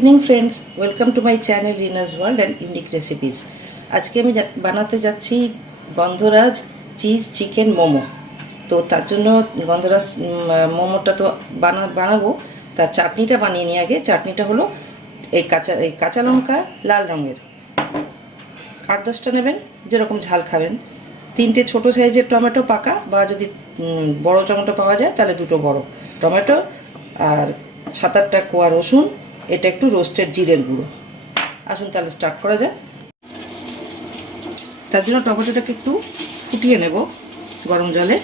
Evening friends, welcome to my channel Rina's world and unique recipes. আজকে আমি বানাতে যাচ্ছি গন্ধরাজ চিজ চিকেন মোমো। তো তার জন্য গন্ধরাজ মোমোটা তো বানাবো, তার চাটনিটা বানিয়ে নিই আগে। চাটনিটা হলো এই কাঁচা লঙ্কা লাল রঙের 8-10টা নেবেন, যেরকম ঝাল খাবেন। 3টে ছোটো সাইজের টমেটো পাকা, বা যদি বড় টমেটো পাওয়া যায় তাহলে 2টো বড় টমেটো, আর 7-8টা কোয়া রসুন। এটা একটু রোস্টেড জিরের গুঁড়ো। আসুন তাহলে স্টার্ট করা যাক। তার জন্য টমেটোটাকে একটু ফুটিয়ে নেব গরম জলে।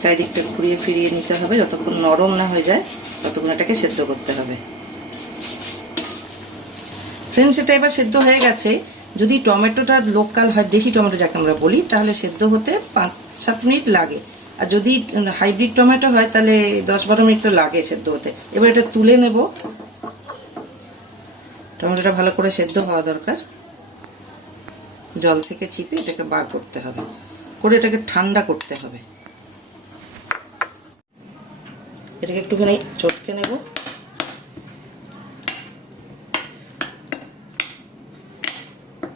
চারিদিকটা ঘুরিয়ে ফিরিয়ে নিতে হবে, যতক্ষণ নরম না হয়ে যায় ততক্ষণ এটাকে সেদ্ধ করতে হবে। ফ্রেন্ডস, এটা এবার সেদ্ধ হয়ে গেছে। যদি টমেটোটা লোকাল হয়, দেশি টমেটো যাকে আমরা বলি, তাহলে সেদ্ধ হতে 5-7 মিনিট লাগে। আর যদি হাইব্রিড টমেটো হয় তাহলে 10-12 মিনিট তো লাগে সেদ্ধ হতে। এবার এটা তুলে নেব। টমেটোটা ভালো করে সেদ্ধ হওয়া দরকার। জল থেকে চিপে এটাকে বার করতে হবে, করে এটাকে ঠান্ডা করতে হবে। এটাকে একটুখানি চটকে নেব।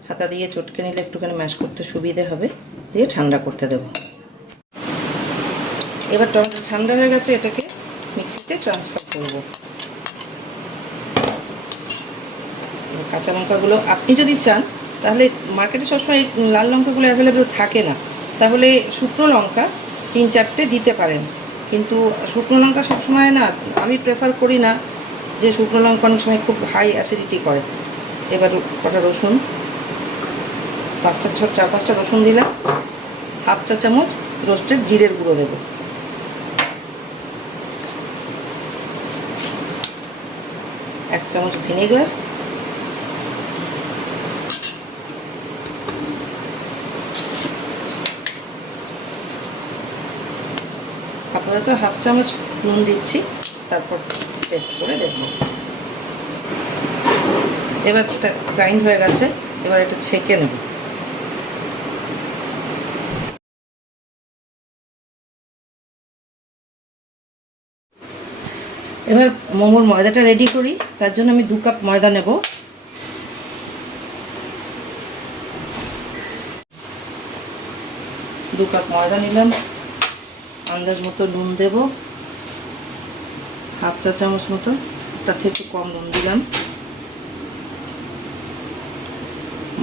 হাতা দিয়ে চটকে নিলে একটুখানি ম্যাশ করতে সুবিধে হবে। দিয়ে ঠান্ডা করতে দেব। এবার টমেটো ঠান্ডা হয়ে গেছে, এটাকে মিক্সিতে ট্রান্সফার করব। কাঁচা লঙ্কাগুলো আপনি যদি চান তাহলে, মার্কেটে সবসময় লাল লঙ্কাগুলো অ্যাভেলেবেল থাকে না, তাহলে শুকনো লঙ্কা 3-4টে দিতে পারেন। কিন্তু শুকনো লঙ্কা সবসময় না, আমি প্রেফার করি না, যে শুকনো লঙ্কা অনেক সময় খুব হাই অ্যাসিডিটি করে। এবার কটা রসুন, 4-5টা রসুন দিলাম। 1/2 চা চামচ রোস্টেড জিরের গুঁড়ো দেব। 1 চামচ ভিনেগার, আপাতত 1/2 চামচ নুন দিচ্ছি, তারপর টেস্ট করে দেখব। এবার এটা গ্রাইন্ড হয়ে গেছে, এবার এটা ছেঁকে নেব। এবার মোমোর ময়দাটা রেডি করি। তার জন্য আমি 2 কাপ ময়দা নেব। দু কাপ ময়দা নিলাম। আন্দাজ মতো নুন দেব, 1/2 চা চামচ মতো, তার থেকে একটু কম নুন দিলাম।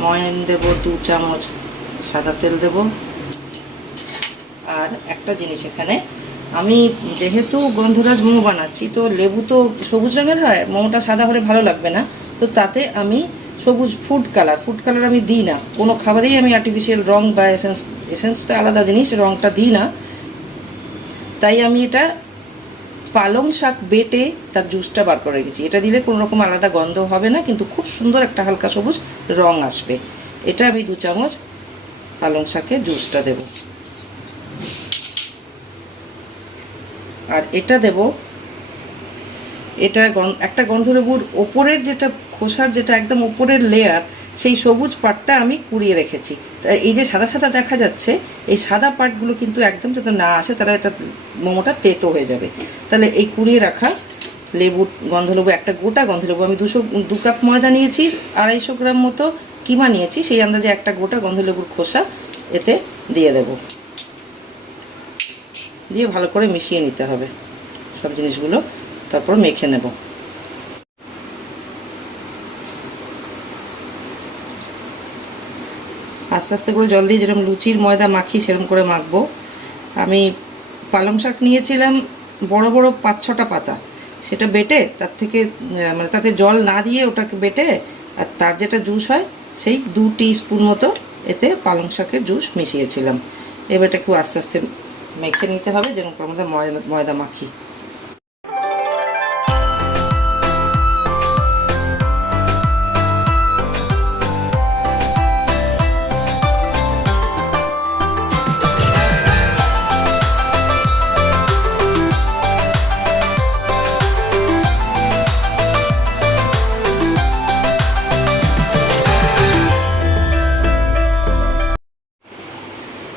ময়ন দেব 2 চামচ, সাদা তেল দেব। আর একটা জিনিস, এখানে আমি যেহেতু গন্ধরাজ মোমো বানাচ্ছি, তো লেবু তো সবুজ রঙের হয়, মোমোটা সাদা হলে ভালো লাগবে না, তো তাতে আমি সবুজ ফুড কালার আমি দিই না। কোনো খাবারেই আমি আর্টিফিশিয়াল রং বা এসেন্সটা আলাদা জিনিস, রংটা দিই না। তাই আমি এটা পালং শাক বেটে তার জুসটা বার করে রেখেছি। এটা দিলে কোনো রকম আলাদা গন্ধ হবে না, কিন্তু খুব সুন্দর একটা হালকা সবুজ রং আসবে। এটা আমি 2 চামচ পালং শাকের জুসটা দেব। আর এটা দেব, এটা একটা গন্ধলেবুর ওপরের যেটা খোসার যেটা একদম ওপরের লেয়ার, সেই সবুজ পার্টটা আমি কুড়িয়ে রেখেছি। এই যে সাদা সাদা দেখা যাচ্ছে, এই সাদা পার্টগুলো কিন্তু একদম যাতে না আসে, তাহলে এটা মোমোটা তেতো হয়ে যাবে। তাহলে এই কুড়িয়ে রাখা গন্ধলেবু, একটা গোটা গন্ধলেবু, আমি 2 কাপ ময়দা নিয়েছি, 250 গ্রাম মতো কিমা নিয়েছি, সেই আন্দাজে একটা গোটা গন্ধলেবুর খোসা এতে দিয়ে দেব। দিয়ে ভালো করে মিশিয়ে নিতে হবে সব জিনিসগুলো, তারপর মেখে নেব। আস্তে আস্তে করে জল দিয়ে যেরকম লুচির ময়দা মাখি সেরকম করে মাখবো। আমি পালং শাক নিয়েছিলাম বড় বড় 5-6টা পাতা, সেটা বেটে তার থেকে মানে তাতে জল না দিয়ে ওটাকে বেটে, আর তার যেটা জুস হয় সেই 2 টিস্পুন মতো এতে পালং শাকের জুস মিশিয়েছিলাম। এবার এটা খুব আস্তে আস্তে মেখে নিতে হবে, যেরকম আমাদের ময়দা মাখি।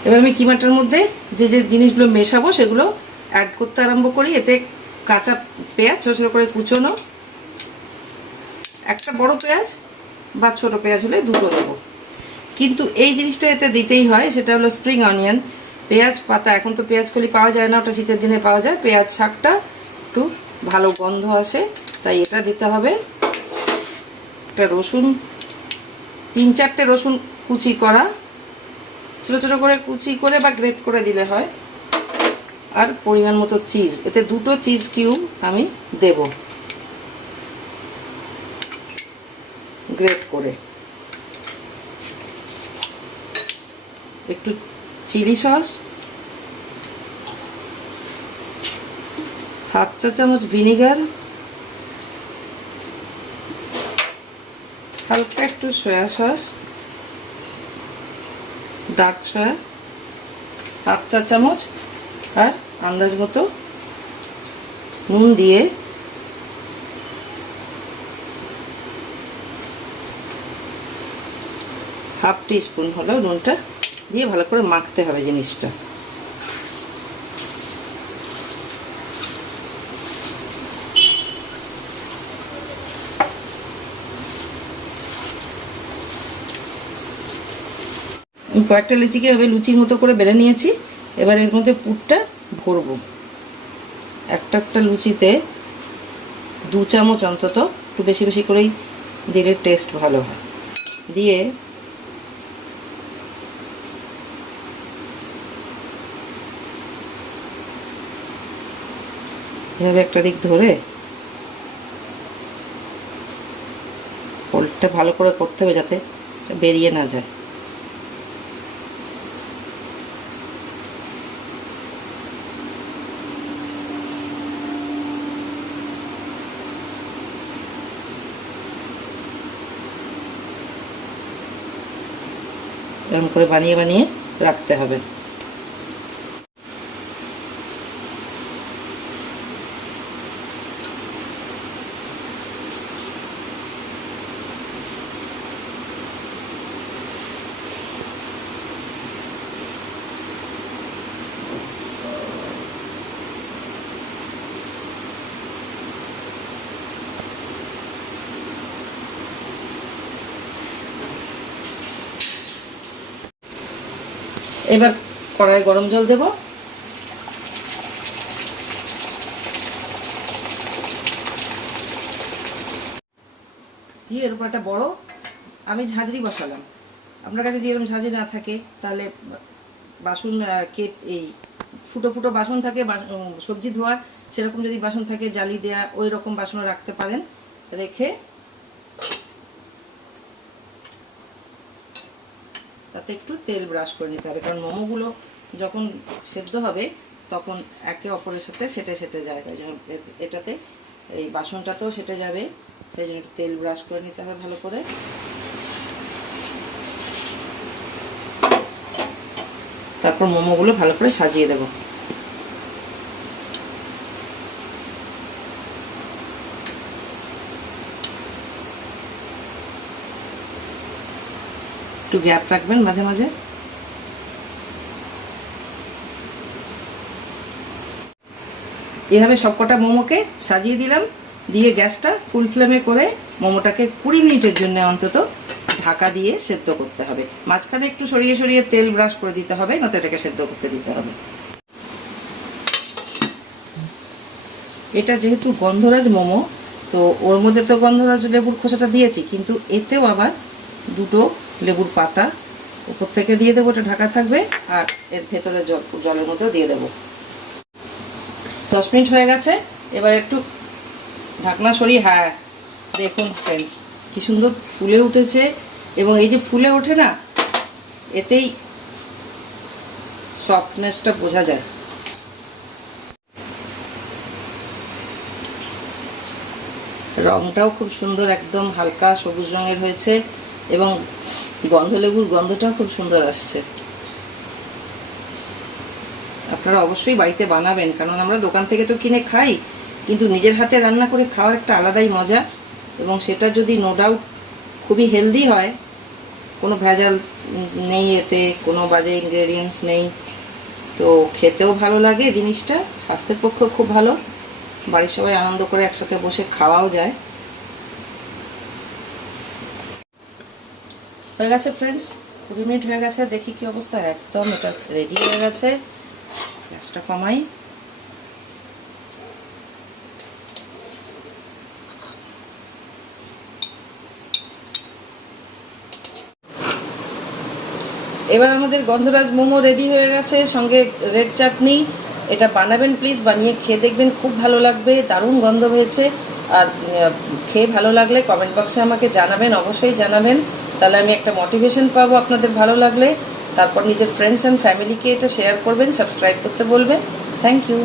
এবার আমি কিমাটার মধ্যে যে যে জিনিসগুলো মেশাবো সেগুলো অ্যাড করতে আরম্ভ করি। এতে কাঁচা পেঁয়াজ ছোটো ছোটো করে কুচোনো, একটা বড় পেঁয়াজ বা ছোট পেঁয়াজ হলে দুটো দেবো। কিন্তু এই জিনিসটা এতে দিতেই হয়, সেটা হলো স্প্রিং অনিয়ন, পেঁয়াজ পাতা। এখন তো পেঁয়াজ কলি পাওয়া যায় না, ওটা শীতের দিনে পাওয়া যায়। পেঁয়াজ শাকটা একটু ভালো গন্ধ আসে, তাই এটা দিতে হবে। একটা রসুন, 3-4টে রসুন কুচি করা, ছোটো ছোটো করে কুচি করে বা গ্রেট করে দিলে হয়। আর পরিমাণ মতো চিজ, এতে 2টো চিজ কিউব আমি দেব গ্রেট করে। একটু চিলি সস, 1/2 চা চামচ ভিনিগার, হালকা একটু সয়া সস, ডার্ক সয়া 1/2 চা চামচ, আর আন্দাজ মতো নুন দিয়ে হাফ টিস্পুন হলো নুনটা দিয়ে ভালো করে মাখতে হবে জিনিসটা। আমি কয়েকটা লিচিকে এভাবে লুচির মতো করে বেলে নিয়েছি। এবার এর মধ্যে পুরটা ভরবো। একটা একটা লুচিতে 2 চামচ অন্তত, একটু বেশি বেশি করেই দিলে টেস্ট ভালো হয়। দিয়ে এভাবে একটা দিক ধরে ফোল্ডটা ভালো করে করতে হবে যাতে বেরিয়ে না যায়। এরকম করে বানিয়ে বানিয়ে রাখতে হবে। এবার কড়াই গরম জল দেব। দিয়ে এর উপর একটা বড় আমি ঝাঁঝরি বসালাম। আপনার কাছে যদি এরকম ঝাঁঝরি না থাকে তাহলে বাসন এই ফুটো ফুটো বাসন থাকে, সবজি ধোয়ার সেরকম যদি বাসন থাকে, জালি দেওয়া ওই রকম বাসনও রাখতে পারেন। রেখে তাতে একটু তেল ব্রাশ করে নিতে হবে, কারণ মোমোগুলো যখন সেদ্ধ হবে তখন একে অপরের সাথে সেটে সেটে যায়, তাই জন্য এটাতে এই বাসনটাতেও সেটে যাবে, সেই জন্য একটু তেল ব্রাশ করে নিতে হবে ভালো করে। তারপর মোমোগুলো ভালো করে সাজিয়ে দেব। একটু গ্যাপ রাখবেন মাঝে মাঝে। এভাবে সবকটা মোমোকে সাজিয়ে দিলাম। দিয়ে গ্যাসটা ফুল ফ্লেমে করে মোমোটাকে 20 মিনিটের জন্য অন্তত ঢাকা দিয়ে সেদ্ধ করতে হবে। মাঝখানে একটু সরিয়ে সরিয়ে তেল ব্রাশ করে দিতে হবে, নয়তো এটাকে সেদ্ধ করতে দিতে হবে। এটা যেহেতু গন্ধরাজ মোমো, তো ওর মধ্যে তো গন্ধরাজ লেবুর খোসাটা দিয়েছি, কিন্তু এতেও আবার 2টো লেবুর পাতা উপর থেকে দিয়ে দেবো, ওটা ঢাকা থাকবে। আর এর ভেতরে জলের মধ্যেও দিয়ে দেবো। 10 মিনিট হয়ে গেছে। এবার একটু ঢাকনা সরিয়ে, হ্যাঁ দেখুন ফ্রেন্ডস কি সুন্দর ফুলে উঠেছে। এবং এই যে ফুলে ওঠে না, এতেই সফটনেসটা বোঝা যায়। রংটাও খুব সুন্দর, একদম হালকা সবুজ রঙের হয়েছে এবং গন্ধলেবুর গন্ধটাও খুব সুন্দর আসছে। আপনারা অবশ্যই বাড়িতে বানাবেন, কারণ আমরা দোকান থেকে তো কিনে খাই, কিন্তু নিজের হাতে রান্না করে খাওয়ার একটা আলাদাই মজা। এবং সেটা যদি নো ডাউট খুবই হেলদি হয়, কোনো ভেজাল নেই, এতে কোনো বাজে ইনগ্রেডিয়েন্টস নেই, তো খেতেও ভালো লাগে জিনিসটা, স্বাস্থ্যের পক্ষেও খুব ভালো, বাড়ির সবাই আনন্দ করে একসাথে বসে খাওয়াও যায়। হয়ে গেছে ফ্রেন্ডস, 20 মিনিট হয়ে গেছে, দেখি কি অবস্থা। একদম এটা রেডি হয়ে গেছে। গ্যাসটা কমাই। এবার আমাদের গন্ধরাজ মোমো রেডি হয়ে গেছে, সঙ্গে রেড চাটনি। এটা বানাবেন প্লিজ, বানিয়ে খেয়ে দেখবেন, খুব ভালো লাগবে, দারুণ গন্ধ হয়েছে। আর খেয়ে ভালো লাগলে কমেন্ট বক্সে আমাকে জানাবেন, অবশ্যই জানাবেন, তাহলে আমি একটা মোটিভেশন পাবো আপনাদের ভালো লাগলে। তারপর নিজের ফ্রেন্ডস অ্যান্ড ফ্যামিলিকে এটা শেয়ার করবেন, সাবস্ক্রাইব করতে বলবেন। Thank you.